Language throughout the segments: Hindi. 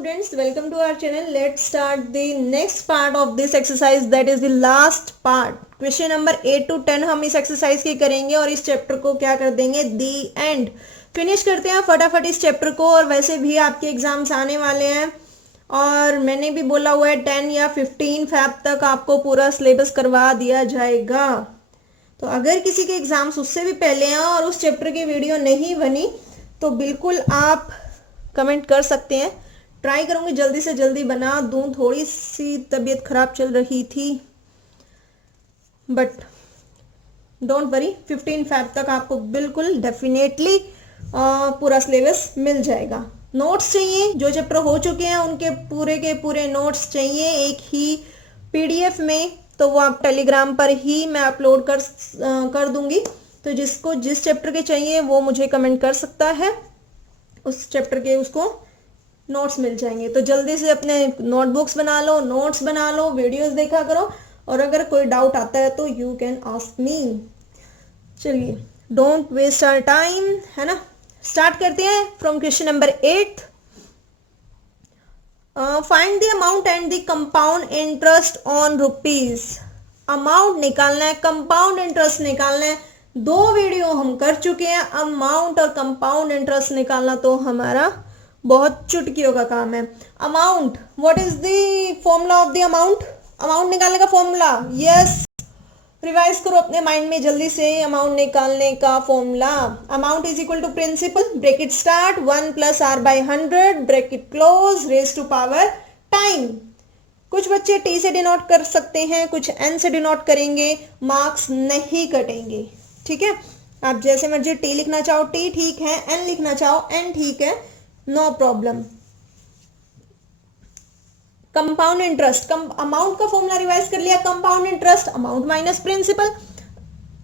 students, welcome to our channel. Let's start the next part of this exercise, that is the last part. Question number 8 to 10 हम इस exercise की करेंगे और इस chapter को क्या कर देंगे, the end. फिनिश करते हैं फटाफट इस chapter को। और वैसे भी आपके एग्जाम्स आने वाले हैं और मैंने भी बोला हुआ है 10 या 15 फैब तक आपको पूरा सिलेबस करवा दिया जाएगा। तो अगर किसी के एग्जाम्स उससे भी पहले हैं और उस चैप्टर की वीडियो नहीं बनी तो बिल्कुल आप कमेंट कर सकते हैं। ट्राई करूंगी जल्दी से जल्दी बना दूं। थोड़ी सी तबीयत खराब चल रही थी बट डोंट वरी, 15 फैब तक आपको बिल्कुल डेफिनेटली पूरा सिलेबस मिल जाएगा। नोट्स चाहिए, जो चैप्टर हो चुके हैं उनके पूरे के पूरे नोट्स चाहिए एक ही पीडीएफ में, तो वो आप टेलीग्राम पर ही मैं अपलोड कर दूंगी। तो जिसको जिस चैप्टर के चाहिए वो मुझे कमेंट कर सकता है, उस चैप्टर के उसको नोट्स मिल जाएंगे। तो जल्दी से अपने नोटबुक्स बना लो, नोट्स बना लो, वीडियोस देखा करो और अगर कोई डाउट आता है तो यू कैन आस्क मी। चलिए डोंट वेस्ट आवर टाइम, है ना। स्टार्ट करते हैं from question number 8। Find the amount and the compound interest on rupees. Amount निकालना है, कंपाउंड इंटरेस्ट निकालना है। दो वीडियो हम कर चुके हैं। अमाउंट और कंपाउंड इंटरेस्ट निकालना तो हमारा बहुत चुटकियों का काम है। Amount, what is the formula of the amount? Amount निकालने का फॉर्मूला, यस, रिवाइज करो अपने माइंड में जल्दी से। अमाउंट निकालने का formula, amount is equal to principal, bracket start 1 + r / 100 bracket close raise to power time. कुछ बच्चे टी से डिनोट कर सकते हैं, कुछ एन से डिनोट करेंगे, मार्क्स नहीं कटेंगे, ठीक है। आप जैसे मर्जी टी लिखना चाहो टी ठीक है, एन लिखना चाहो एन ठीक है, no problem. Compound interest, amount का फॉर्मूला रिवाइज कर लिया। Compound interest amount minus principal,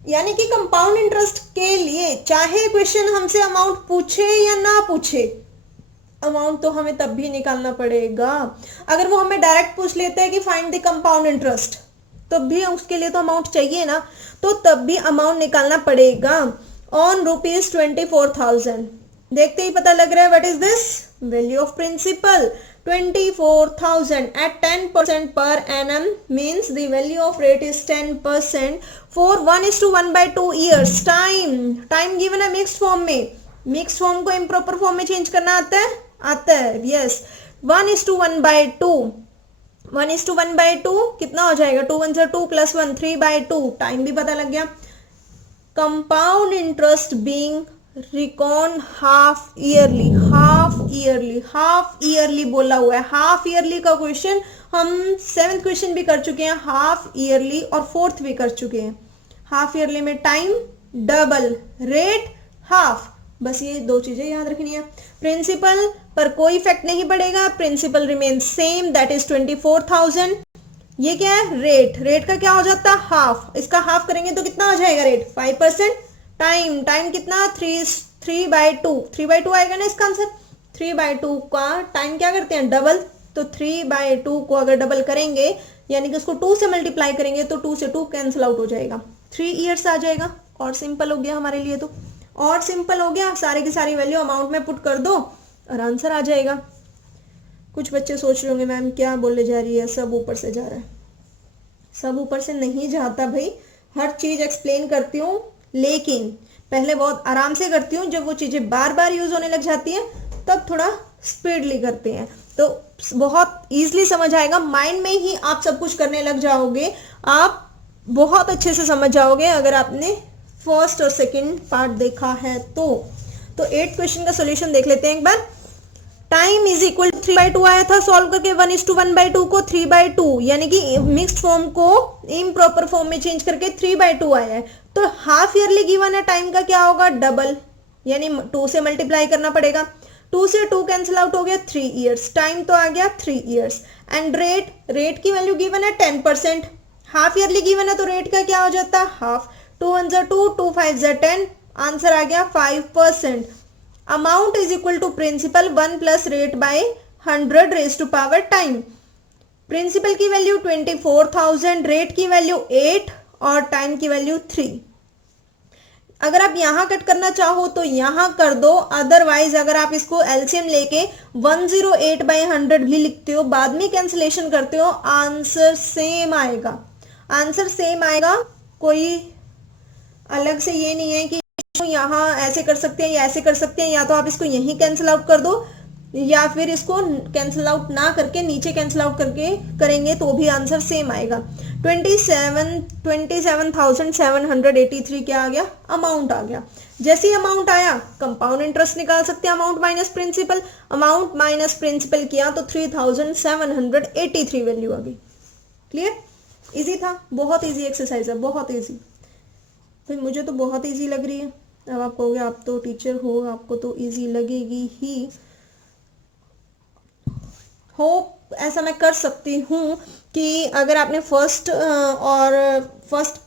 यानी कि कंपाउंड इंटरेस्ट के लिए चाहे क्वेश्चन हमसे अमाउंट पूछे या ना पूछे, अमाउंट तो हमें तब भी निकालना पड़ेगा। अगर वो हमें डायरेक्ट पूछ लेते हैं कि फाइंड द कंपाउंड इंटरेस्ट, तब भी उसके लिए तो अमाउंट चाहिए ना, तो तब भी अमाउंट निकालना पड़ेगा। ऑन रुपीज 24,000, देखते ही पता लग रहा है what is this, value of principal 24,000 at 10% per annum means the value of rate is 10% for 1:1/2 years. Time given है मिक्स्ड फॉर्म में, मिक्स्ड फॉर्म को इम्प्रॉपर फॉर्म में चेंज करना आता है, आता है, यस। 1:1/2, 1:1/2 कितना हो जाएगा, 2 1 2 + 1 3/2, टाइम भी पता लग गया। Compound interest being recon half yearly, half yearly, half yearly बोला हुआ है। हाफ ईयरली का क्वेश्चन हम 7th क्वेश्चन भी कर चुके हैं, हाफ ईयरली, और 4th भी कर चुके हैं। हाफ ईयरली में टाइम डबल, रेट हाफ, बस ये दो चीजें याद रखनी है। प्रिंसिपल पर कोई इफेक्ट नहीं पड़ेगा, principal remain same, that is 24,000। ये क्या है, रेट, रेट का क्या हो जाता है, हाफ, इसका हाफ करेंगे तो कितना हो जाएगा रेट, 5%। टाइम, टाइम कितना, 3/2, 3/2 आएगा ना इसका आंसर। 3/2 का टाइम क्या करते हैं, डबल, तो 3/2 को अगर डबल करेंगे यानी कि उसको 2 से मल्टीप्लाई करेंगे तो 2 से 2 कैंसिल आउट हो जाएगा, 3 ईयर्स आ जाएगा। और सिंपल हो गया हमारे लिए, तो और सिंपल हो गया। सारी की सारी वैल्यू अमाउंट में पुट कर दो और आंसर आ जाएगा। कुछ बच्चे सोच रहे होंगे मैम क्या बोलने जा रही है, सब ऊपर से जा रहा है। सब ऊपर से नहीं जाता भाई, हर चीज एक्सप्लेन करती हूँ लेकिन पहले बहुत आराम से करती हूँ। जब वो चीजें बार बार यूज होने लग जाती हैं तब थोड़ा स्पीडली करते हैं, तो बहुत इजीली समझ आएगा। माइंड में ही आप सब कुछ करने लग जाओगे, आप बहुत अच्छे से समझ जाओगे अगर आपने फर्स्ट और सेकंड पार्ट देखा है तो। 8 क्वेश्चन का सोल्यूशन देख लेते हैं एक बार। टाइम इज इक्वल 3/2 आया था सॉल्व करके, 1:1/2 को 3/2, यानी कि मिक्स्ड फॉर्म को इम्प्रॉपर फॉर्म में चेंज करके 3/2 आया है। तो हाफ ईयरली गिवन है, टाइम का क्या होगा, डबल, यानी 2 से मल्टीप्लाई करना पड़ेगा। 2 से 2 कैंसिल आउट हो गया, 3 ईयर्स, टाइम तो आ गया 3 ईयर्स। एंड रेट, रेट की वैल्यू गिवन है 10%, हाफ ईयरली गिवन है तो रेट का क्या हो जाता है, हाफ। 2 1 2, 2 5 10, आंसर आ गया 5%। Amount is equal to principal 1 + rate by 100 raise to power time. Principal की वैल्यू 24,000, रेट की वैल्यू 8 और टाइम की वैल्यू 3। अगर आप यहाँ कट करना चाहो तो यहाँ कर दो, अदरवाइज अगर आप इसको एलसीएम लेके 108/100 भी लिखते हो, बाद में कैंसिलेशन करते हो, आंसर सेम आएगा, आंसर सेम आएगा। कोई अलग से ये नहीं है कि यहाँ ऐसे कर सकते हैं या ऐसे कर सकते हैं, या तो आप इसको यहीं कैंसिल आउट कर दो या फिर इसको कैंसिल आउट ना करके नीचे कैंसिल आउट करके करेंगे तो भी आंसर सेम आएगा। 27,783 क्या आ गया, अमाउंट आ गया। जैसे ही अमाउंट आया कंपाउंड इंटरेस्ट निकाल सकते हैं, amount minus principal, amount minus principal किया तो 3,783 वैल्यू आ गई। क्लियर, इजी था, बहुत इजी एक्सरसाइज है, बहुत इजी। भाई मुझे तो बहुत इजी लग रही है, अब आप कहोगे आप तो टीचर हो, आपको तो इजी लगेगी ही। होप ऐसा मैं कर सकती हूँ कि अगर आपने फर्स्ट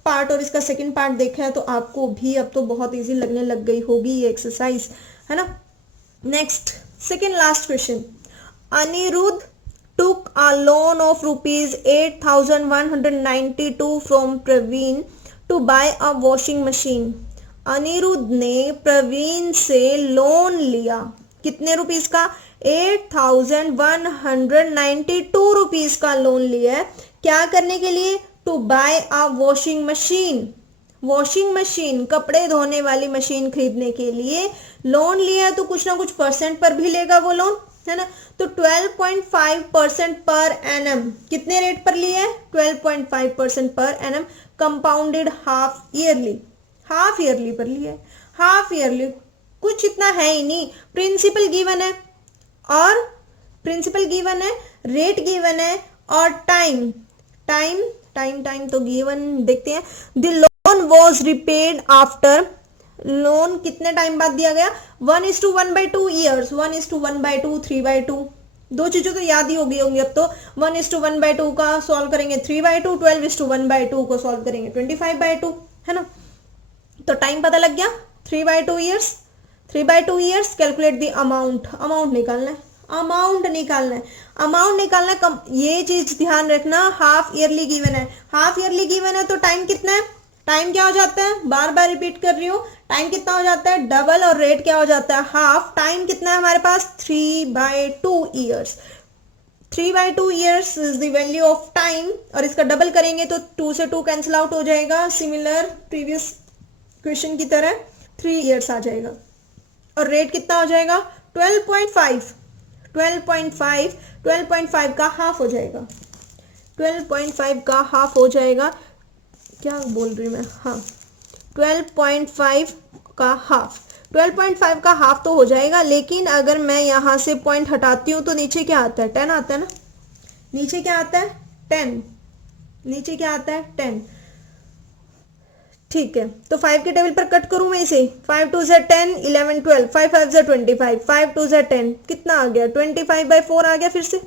पार्ट और इसका सेकंड पार्ट देखा है तो आपको भी अब तो बहुत इजी लगने लग गई होगी ये एक्सरसाइज, है ना। Next, second last question. Aniruddh took a loan of rupees 8,192 from Praveen to buy a washing machine। Aniruddh ने प्रवीण से लोन लिया, कितने रुपीस का, 8,192 रुपीस का लोन लिया है। क्या करने के लिए, to buy a washing machine, washing machine कपड़े धोने वाली मशीन खरीदने के लिए लोन लिया है, तो कुछ ना कुछ परसेंट पर भी लेगा वो लोन, है ना। तो 12.5% पर एनम, कितने रेट पर लिए है, 12.5% per annum, compounded half yearly, half yearly पर लिया है। हाफ ईयरली कुछ इतना है ही नहीं, प्रिंसिपल गिवन है और प्रिंसिपल गिवन है, रेट गिवन है और टाइम तो गिवन, देखते हैं। The loan was repaid after, loan कितने टाइम बाद दिया गया, 1:1/2 ईयर्स, 1:1/2, 3/2, दो चीजों तो याद ही हो गई होंगी अब तो। 1:1/2 का सॉल्व करेंगे 3/2, 12:1/2 को सॉल्व करेंगे 25/2, है ना। तो टाइम पता लग गया, 3/2 years, 3/2 years. Calculate the amount, amount निकालना है, अमाउंट निकालना है, अमाउंट निकालना है। ये चीज ध्यान रखना, हाफ ईयरली गिवन है, हाफ ईयरली गिवन है तो टाइम कितना है, टाइम क्या हो जाता है, बार बार रिपीट कर रही हूँ, टाइम कितना हो जाता है, डबल, और रेट क्या हो जाता है, हाफ। टाइम कितना है हमारे पास, 3/2 years, 3/2 years is the value of time. और इसका डबल करेंगे तो 2 से 2 कैंसिल आउट हो जाएगा, सिमिलर प्रीवियस क्वेश्चन की तरह 3 ईयर्स आ जाएगा। और रेट कितना हो जाएगा, 12.5, 12.5 का हाफ हो जाएगा, 12.5 का हाफ हो जाएगा, क्या बोल रही मैं, हाँ 12.5 का हाफ, 12.5 का हाफ तो हो जाएगा। लेकिन अगर मैं यहाँ से पॉइंट हटाती हूँ तो नीचे क्या आता है, 10 आता है ना, नीचे क्या आता है, 10, नीचे क्या आता है, 10। ठीक है, तो 5 के टेबल पर कट करूं मैं इसे, 5 2 ज़ा 10, 11 12, 5 5 ज़ा 25, 5 2 ज़ा 10, कितना आ गया, 25/4 आ गया, फिर से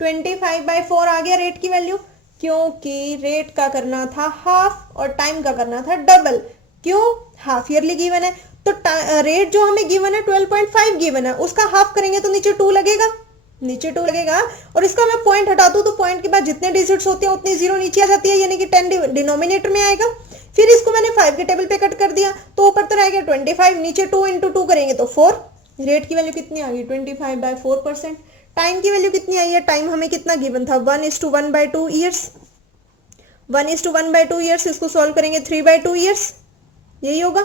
25/4 आ गया रेट की वैल्यू, क्योंकि रेट का करना था हाफ और टाइम का करना था डबल। क्यों, हाफ ईयरली गिवन है तो रेट जो हमें गिवन है 12.5 गिवन है, उसका हाफ करेंगे तो नीचे 2 लगेगा, नीचे 2 लगेगा। और इसका मैं पॉइंट हटा दूं तो पॉइंट के बाद जितने डिजिट्स होते हैं उतनी जीरो नीचे आ जाती है, यानी कि 10 डिनोमिनेटर में आएगा। फिर इसको मैंने 5 के टेबल पे कट कर दिया तो ऊपर तो रह गया 25, नीचे 2 × 2 करेंगे तो 4। रेट की वैल्यू कितनी आ गई, 25/4%। टाइम की वैल्यू कितनी आई है, टाइम हमें कितना गिवन था, 1:1/2 ईयर्स, 1:1/2 ईयर्स। इसको सॉल्व करेंगे 3/2 ईयर्स, यही होगा।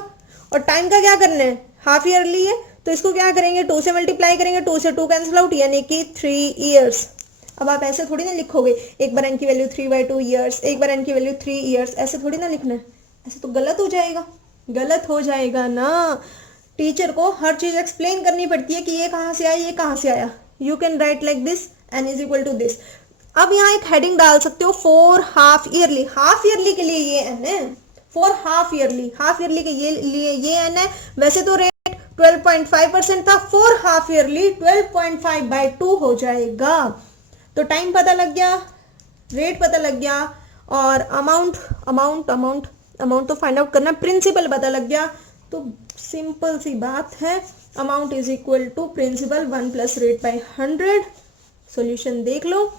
और टाइम का क्या करना है, हाफ ईयरली है तो इसको क्या करेंगे, 2 से मल्टीप्लाई करेंगे, 2 से 2 कैंसिल आउट, यानी कि 3 ईयर्स। अब आप ऐसे थोड़ी ना लिखोगे, एक बार एन की वैल्यू 3/2 ईयर्स, एक बार एन की वैल्यू 3 ईयर्स, ऐसे थोड़ी ना लिखना है, ऐसे तो गलत हो जाएगा, गलत हो जाएगा ना। टीचर को हर चीज एक्सप्लेन करनी पड़ती है कि ये कहाँ से आया, ये कहाँ से आया। You can write like this, N is equal to this. अब यहाँ एक हेडिंग डाल सकते हो, for half yearly, half yearly के लिए ये एन है, for half yearly, half yearly के लिए ये एन है। वैसे तो रेट 12.5% था, फॉर हाफ ईयरली 12.5/2 हो जाएगा। तो टाइम पता लग गया, रेट पता लग गया, और अमाउंट तो फाइंड आउट करना, प्रिंसिपल पता लग गया। तो सिंपल सी बात है, amount is equal to principal 1 + rate/100। Solution देख लो,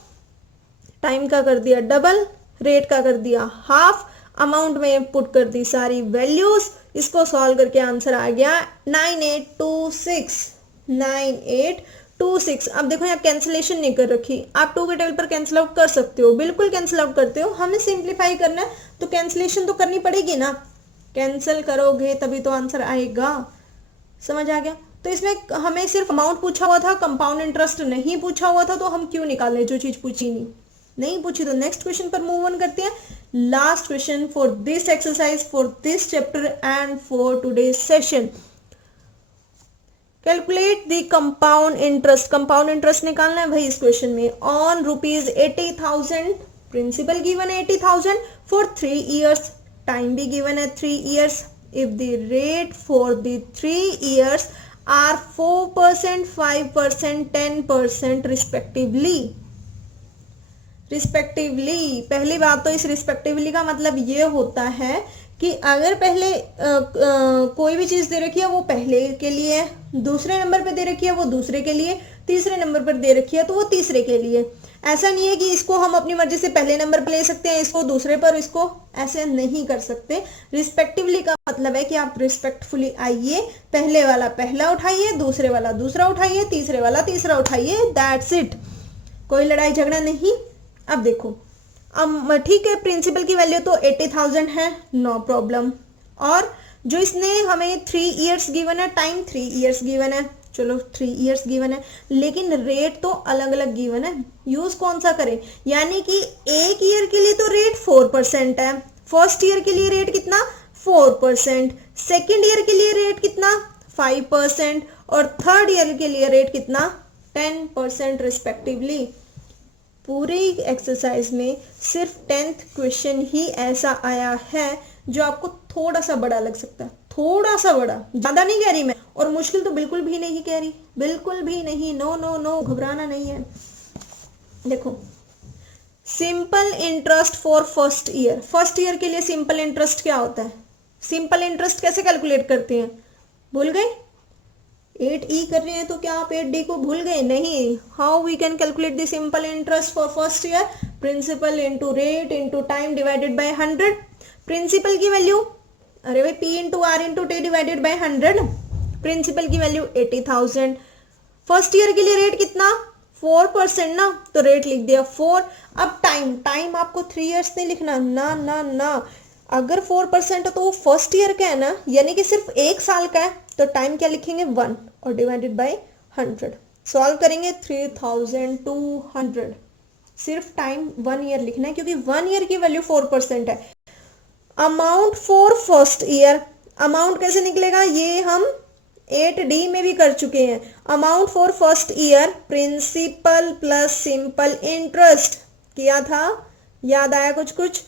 टाइम का कर दिया डबल, रेट का कर दिया हाफ, अमाउंट में पुट कर दी सारी वैल्यूज, इसको सॉल्व करके आंसर आ गया 9826। अब देखो यहाँ कैंसिलेशन नहीं कर रखी, आप 2 के टेबल पर कैंसिल आउट कर सकते हो, बिल्कुल कैंसिल आउट करते हो, हमें सिंप्लीफाई करना है तो कैंसिलेशन तो करनी पड़ेगी ना, कैंसिल करोगे तभी तो आंसर आएगा। समझ आ गया? तो इसमें हमें सिर्फ अमाउंट पूछा हुआ था, कंपाउंड इंटरेस्ट नहीं पूछा हुआ था, तो हम क्यों निकालें जो चीज पूछी नहीं पूछी। तो नेक्स्ट क्वेश्चन पर मूव ऑन करते हैं। Last question for this exercise, for this chapter and for today session. Calculate the compound interest. Compound interest निकालना है भाई इस क्वेश्चन में। ऑन ₹80,000, प्रिंसिपल गिवन है 80,000 फॉर 3 years, टाइम भी गिवन है 3 years। If the rate for the 3 years are 4%, 5%, 10% respectively. पहली बात तो इस रिस्पेक्टिवली का मतलब ये होता है कि अगर पहले कोई भी चीज दे रखी है वो पहले के लिए है, दूसरे नंबर पे दे रखी है वो दूसरे के लिए, तीसरे नंबर पर दे रखी है तो वो तीसरे के लिए। ऐसा नहीं है कि इसको हम अपनी मर्जी से पहले नंबर पर ले सकते हैं, इसको दूसरे पर, इसको ऐसे नहीं कर सकते। रिस्पेक्टिवली का मतलब है कि आप रिस्पेक्टफुली आइए, पहले वाला पहला उठाइए, दूसरे वाला दूसरा उठाइए, तीसरे वाला तीसरा उठाइए, दैट्स इट। कोई लड़ाई झगड़ा नहीं। अब देखो, अब ठीक है, प्रिंसिपल की वैल्यू तो 80,000 है, नो प्रॉब्लम। और जो इसने हमें 3 years गिवन है, टाइम 3 years गिवन है, चलो 3 years गिवन है, लेकिन रेट तो अलग अलग गिवन है। यूज कौन सा करें? यानी कि एक ईयर के लिए तो रेट 4% है, फर्स्ट ईयर के लिए रेट कितना 4%, सेकेंड ईयर के लिए रेट कितना 5% और थर्ड ईयर के लिए रेट कितना 10% रिस्पेक्टिवली। पूरी एक्सरसाइज में सिर्फ 10th क्वेश्चन ही ऐसा आया है जो आपको थोड़ा सा बड़ा लग सकता है, थोड़ा सा बड़ा, ज्यादा नहीं कह रही मैं, और मुश्किल तो बिल्कुल भी नहीं कह रही, बिल्कुल भी नहीं, नो नो नो, घबराना नहीं है। देखो, simple interest for first year. First year के लिए सिंपल इंटरेस्ट क्या होता है? सिंपल इंटरेस्ट कैसे कैलकुलेट करते हैं? भूल गए? 8E कर रहे हैं तो क्या आप 8D को भूल गए? नहीं। How we can calculate the simple interest for first year? Principal into rate into time divided by 100। Principal की वैल्यू, अरे भाई, P into R into T divided by 100। Principal की वैल्यू 80,000। फर्स्ट ईयर के लिए रेट कितना 4% ना, तो रेट लिख दिया 4। अब टाइम आपको 3 years नहीं लिखना, ना ना ना। अगर 4% है तो वो फर्स्ट ईयर का है ना, यानी कि सिर्फ 1 साल का है, तो टाइम क्या लिखेंगे 1 और डिवाइडेड बाय 100। सॉल्व करेंगे 3200। सिर्फ टाइम 1 ईयर लिखना है क्योंकि 1 ईयर की वैल्यू 4% है। Amount for first year, amount कैसे निकलेगा? ये हम 8D में भी कर चुके हैं। Amount for first year principal plus simple interest किया था, याद आया कुछ?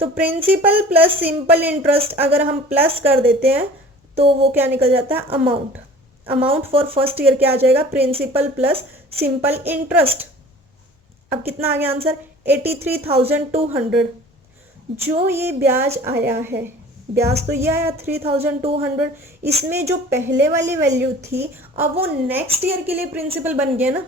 तो प्रिंसिपल प्लस सिंपल इंटरेस्ट अगर हम प्लस कर देते हैं तो वो क्या निकल जाता है? Amount. Amount for first year क्या आ जाएगा? Principal plus simple interest. अब कितना आ गया आंसर? 83,200। जो ये ब्याज आया है, ब्याज तो ये आया 3,200, इसमें जो पहले वाली वैल्यू थी अब वो नेक्स्ट ईयर के लिए प्रिंसिपल बन गया ना,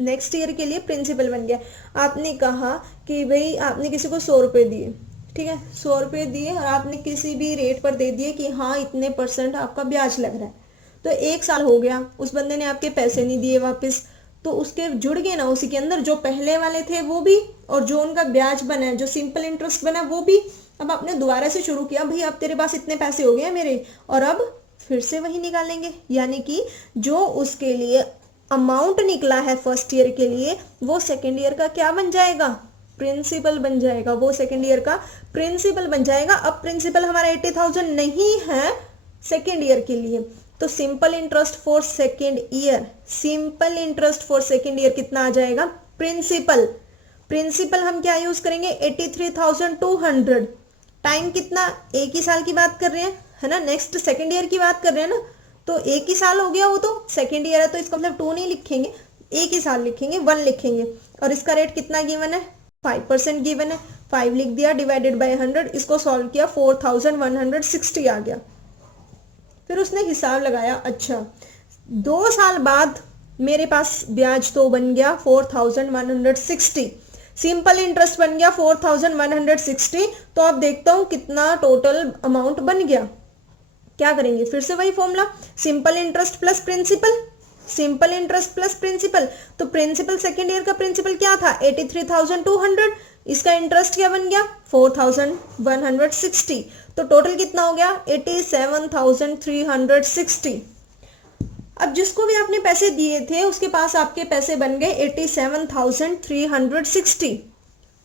नेक्स्ट ईयर के लिए प्रिंसिपल बन गया। आपने कहा कि भाई आपने किसी को 100 रुपये दिए, ठीक है, 100 रुपये दिए और आपने किसी भी रेट पर दे दिए कि हाँ इतने % आपका ब्याज लग रहा है, तो 1 साल हो गया, उस बंदे ने आपके पैसे नहीं दिए वापस, तो उसके जुड़ गए ना उसी के अंदर, जो पहले वाले थे वो भी और जो उनका ब्याज बना है, जो सिंपल इंटरेस्ट बना है वो भी। अब आपने दोबारा से शुरू किया, भाई अब तेरे पास इतने पैसे हो गए मेरे, और अब फिर से वही निकालेंगे, यानी कि जो उसके लिए अमाउंट निकला है फर्स्ट ईयर के लिए वो सेकेंड ईयर का क्या बन जाएगा? प्रिंसिपल बन जाएगा, वो सेकेंड ईयर का प्रिंसिपल बन जाएगा। अब प्रिंसिपल हमारा 80,000 नहीं है सेकेंड ईयर के लिए, तो simple interest for second year, simple interest for second year कितना आ जाएगा? प्रिंसिपल। प्रिंसिपल हम क्या यूज करेंगे? 83,200। टाइम कितना? 1 ही साल की बात कर रहे हैं, है ना, नेक्स्ट सेकेंड ईयर की बात कर रहे हैं ना, तो 1 ही साल हो गया, वो तो सेकेंड ईयर है, तो इसका मतलब 2 नहीं लिखेंगे, 1 ही साल लिखेंगे, 1 लिखेंगे। और इसका रेट कितना गिवन है? 5% गिवन है, 5 लिख दिया डिवाइडेड बाय 100। इसको सॉल्व किया 4160 आ गया। फिर उसने हिसाब लगाया, अच्छा 2 साल बाद मेरे पास ब्याज तो बन गया 4160, सिंपल इंटरेस्ट बन गया 4160। तो अब देखता हूँ कितना टोटल अमाउंट बन गया। क्या करेंगे, फिर से वही formula, simple interest plus principal, simple interest plus principal. तो प्रिंसिपल सेकेंड ईयर का प्रिंसिपल क्या था 83,200, इसका इंटरेस्ट क्या बन गया 4,160, तो टोटल कितना हो गया 87,360। अब जिसको भी आपने पैसे दिए थे उसके पास आपके पैसे बन गए 87,360।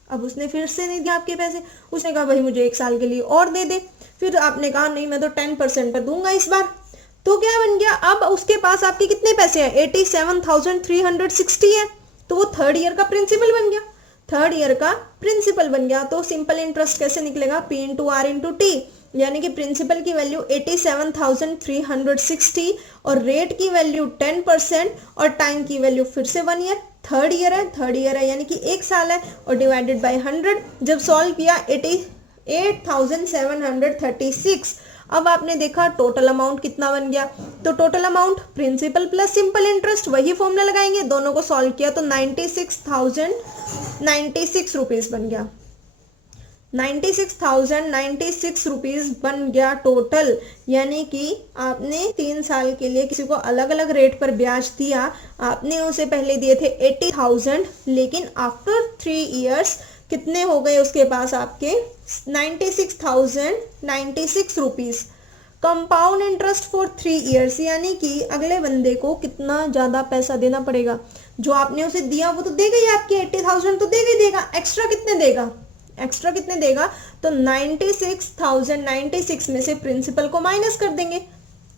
अब उसने फिर से नहीं दिया आपके पैसे, उसने कहा भाई मुझे 1 साल के लिए और दे दे। फिर आपने कहा नहीं मैं तो 10% पर दूंगा इस बार। तो क्या बन गया, अब उसके पास आपके कितने पैसे हैं 87,360 है, तो वो थर्ड ईयर का प्रिंसिपल बन गया, थर्ड ईयर का प्रिंसिपल बन गया। तो सिंपल इंटरेस्ट कैसे निकलेगा, P into R into T, यानी कि प्रिंसिपल की वैल्यू 87,360 और रेट की वैल्यू 10% और टाइम की वैल्यू फिर से 1 ईयर, थर्ड ईयर है यानी कि 1 साल है, और डिवाइडेड बाय 100। जब सॉल्व किया 88,736। अब आपने देखा टोटल अमाउंट कितना बन गया, तो total amount principal plus simple interest, वही फॉर्मूला लगाएंगे, दोनों को सॉल्व किया तो 96,096 रुपीज बन गया, 96,096 रुपीज बन गया टोटल। यानी कि आपने 3 साल के लिए किसी को अलग अलग रेट पर ब्याज दिया, आपने उसे पहले दिए थे 80,000, लेकिन आफ्टर 3 इयर्स कितने हो गए उसके पास आपके 96,096 rupees. Compound interest for 3 years, यानी कि अगले बंदे को कितना ज्यादा पैसा देना पड़ेगा, जो आपने उसे दिया वो तो देगा ही, आपके 80,000 तो देगा ही देगा, एक्स्ट्रा कितने देगा, एक्स्ट्रा कितने देगा, तो 96,096 में से प्रिंसिपल को माइनस कर देंगे।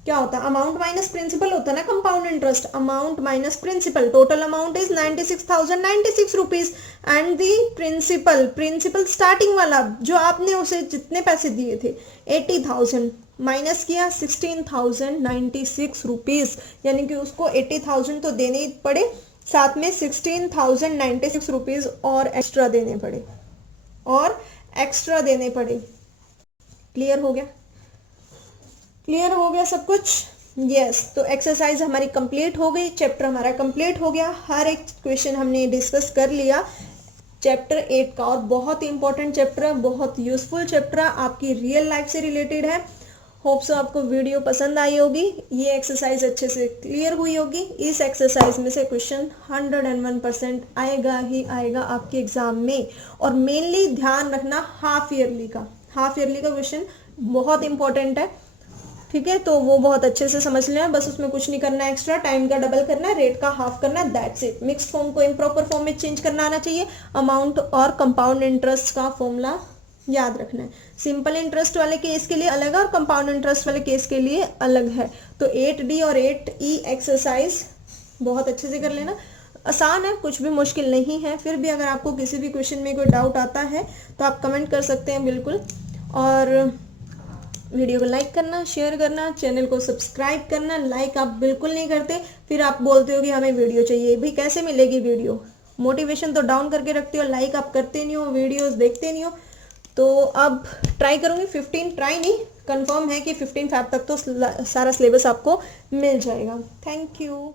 क्या होता है, अमाउंट माइनस प्रिंसिपल होता है ना compound interest, amount minus principal, total amount is 96,096 rupees and the principal, principal starting वाला जो आपने उसे जितने पैसे दिए थे 80,000 माइनस किया 16,096 रुपीज, यानी कि उसको 80,000 तो देने ही पड़े, साथ में 16,096 रुपीज और एक्स्ट्रा देने पड़े, और एक्स्ट्रा देने पड़े। क्लियर हो गया, क्लियर हो गया सब कुछ, यस। तो एक्सरसाइज हमारी कंप्लीट हो गई, चैप्टर हमारा कंप्लीट हो गया, हर एक क्वेश्चन हमने डिस्कस कर लिया चैप्टर 8 का, और बहुत ही इंपॉर्टेंट चैप्टर है, बहुत यूजफुल चैप्टर है, आपकी रियल लाइफ से रिलेटेड है। होप सो आपको वीडियो पसंद आई होगी, ये एक्सरसाइज अच्छे से क्लियर हुई होगी। इस एक्सरसाइज में से क्वेश्चन 101% आएगा ही आएगा आपके एग्जाम में, और मेनली ध्यान रखना हाफ ईयरली का क्वेश्चन बहुत इंपॉर्टेंट है, ठीक है। तो वो बहुत अच्छे से समझ लेना, बस उसमें कुछ नहीं करना है, एक्स्ट्रा टाइम का डबल करना है, रेट का हाफ करना है, दैट्स इट। मिक्स्ड फॉर्म को इम्प्रॉपर फॉर्म में चेंज करना आना चाहिए, अमाउंट और कंपाउंड इंटरेस्ट का फॉर्मूला याद रखना है। सिंपल इंटरेस्ट वाले केस के लिए अलग है और कंपाउंड इंटरेस्ट वाले केस के लिए अलग है। तो 8D और 8E एक्सरसाइज बहुत अच्छे से कर लेना, आसान है, कुछ भी मुश्किल नहीं है। फिर भी अगर आपको किसी भी क्वेश्चन में कोई डाउट आता है तो आप कमेंट कर सकते हैं बिल्कुल, और वीडियो को लाइक करना, शेयर करना, चैनल को सब्सक्राइब करना। लाइक आप बिल्कुल नहीं करते, फिर आप बोलते हो कि हमें वीडियो चाहिए, भाई कैसे मिलेगी वीडियो, मोटिवेशन तो डाउन करके रखते हो, लाइक आप करते नहीं हो, वीडियोस देखते नहीं हो। तो अब ट्राई करूंगी 15, ट्राई नहीं कंफर्म है कि 15 Feb तक तो सारा सिलेबस आपको मिल जाएगा। Thank you.